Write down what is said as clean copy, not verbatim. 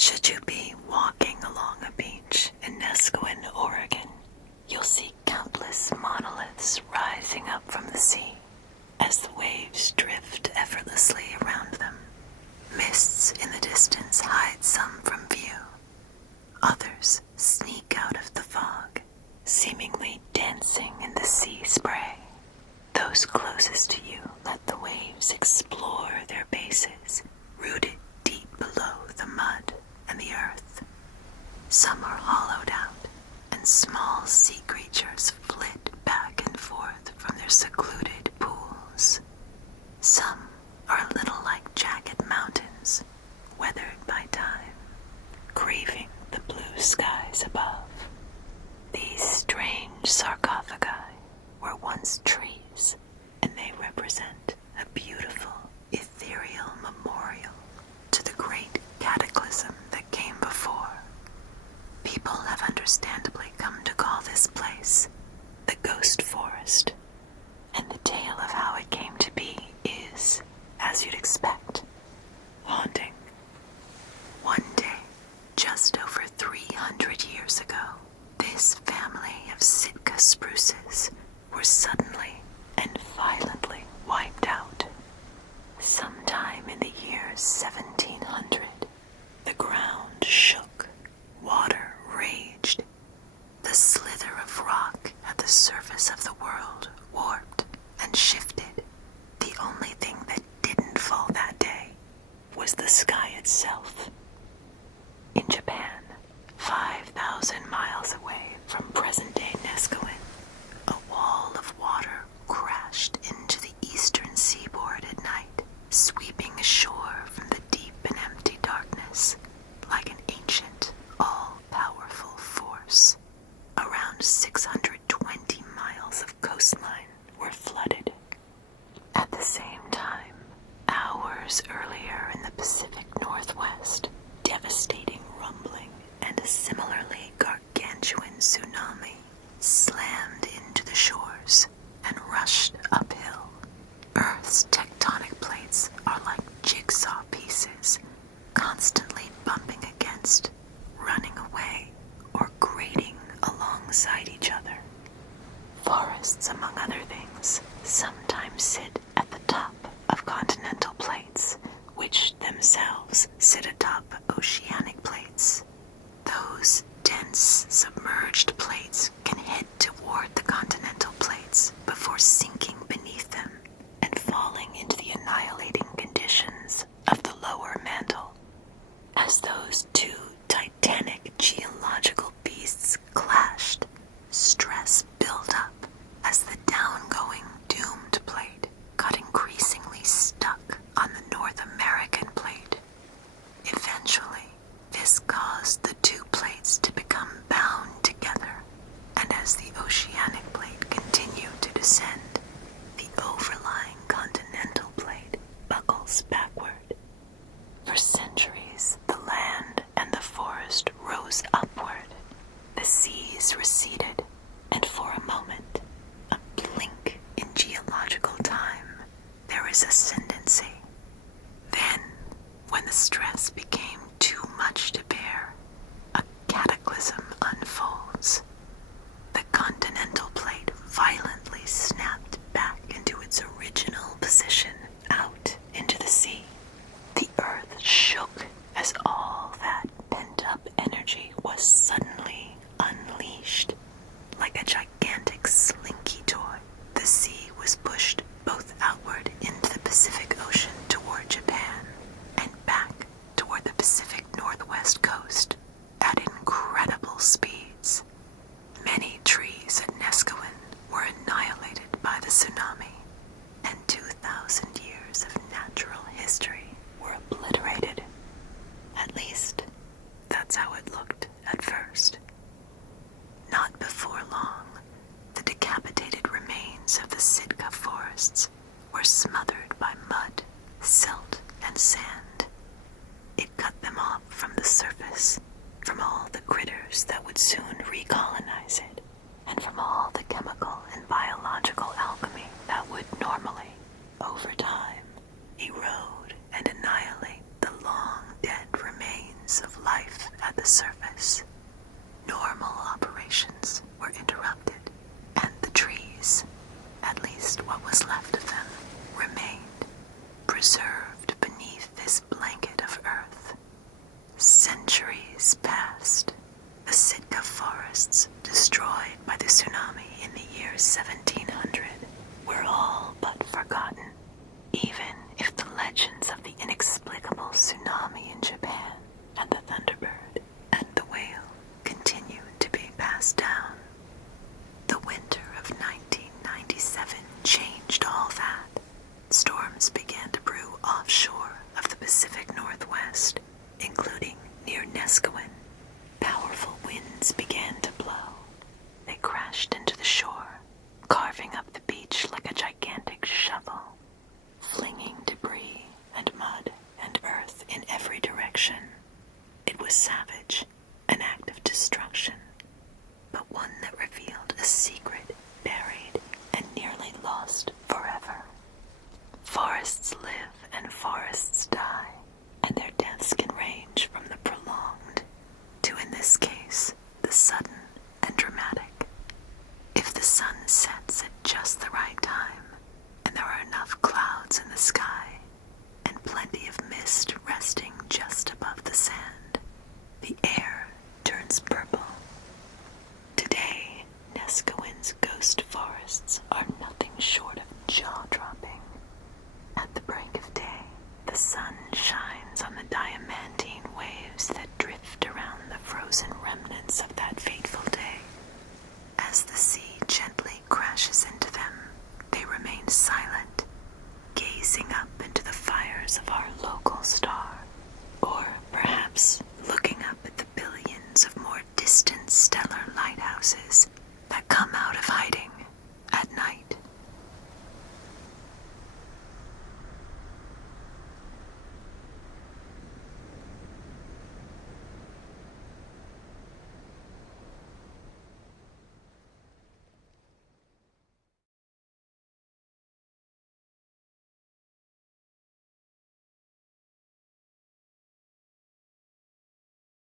Should you be walking along a beach in Nesquin, Oregon, you'll see countless monoliths rising up from the sea as the waves drift effortlessly around them. Mists in the distance hide some from view. Others sneak out of the fog, seemingly dancing in the sea spray. Those closest to you let the waves explore their bases, rooted deep below the mud and the earth. Some are hollowed out, and small sea creatures flit back and forth from their secluded pools. Some are a little like jagged mountains, weathered by time, craving the blue skies above. These strange sarcophagi were once trees, and they represent a beautiful, ethereal memorial to the great cataclysm that came before. People have understandably come to call this place the Ghost Forest, and the tale of how it came to be is, as you'd expect, haunting. One day, just over 300 years ago, this family of Sitka spruces were suddenly and violently wiped out. Sometime in the year 1700, the ground shook, water raged. The slither of rock at the surface of the world warped and shifted. The only thing that didn't fall that day was the sky itself. In Japan, 5,000 miles away from present-day Nesquin, a wall of water crashed into the eastern seaboard at night, sweeping ashore from the deep and empty darkness like an ancient, all-powerful force. Around 620 miles of coastline were flooded. At the same time, hours earlier in the Pacific Northwest, devastating rumbling and a similarly gargantuan tsunami slammed into the shores and rushed uphill. Earth's tectonic plates are like jigsaw pieces, constantly bumping against, running away, or grating alongside each other. Forests, among other things, sometimes sit at the top of continental plates, which themselves sit atop oceanic plates. Those dense, submerged plates can head toward the continental plates before sinking beneath them and falling into the annihilating conditions of the lower mantle. As those two titanic geological beasts clashed, stress built up as the downgoing doomed plate got increasingly stuck on the North American plate. Eventually, this caused the two plates to become bound together, and as the oceanic plate continued to descend, the overlying continental plate buckles backward. For centuries, the land and the forest rose upward. The seas receded, and for a moment, a blink in geological time, there is ascendancy. Then, when the stress became too much to bear, a cataclysm unfolds. The continental plate violently snapped back into its original position, out into the sea. The earth shook as all that pent-up energy was suddenly unleashed. Like a gigantic slinky toy, the sea was pushed both outward into the Pacific the surface. Normal operations were interrupted, and the trees, at least what was left of them, remained preserved beneath this blanket of earth. Centuries passed. The Sitka forests, destroyed by the tsunami in the year 1700, were all but forgotten, even if the legends of the inexplicable tsunami in Japan and the thunderbird and the whale continued to be passed down. The winter of 1997 changed all that. Storms began to brew offshore of the Pacific Northwest, including near Neskowin. Powerful winds began to blow. They crashed into the shore, carving up the beach like a gigantic shovel, flinging debris and mud and earth in every direction. It was savage, an act of destruction, but one that revealed a secret buried and nearly lost forever. Forests live and forests die, and their deaths can range from the prolonged to, in this case, the sudden and dramatic. If the sun sets at just the right time, and there are enough clouds in the sky, and plenty of mist resting just above the sand, the air turns purple. Today, Neskowin's ghost forests are nothing short of jaw-dropping. At the break of day, the sun shines on the diamantine waves that drift around the frozen remnants of that fateful day. As the sea gently crashes into them, they remain silent, gazing up into the fires of our local star, or perhaps looking up at the billions of more distant stellar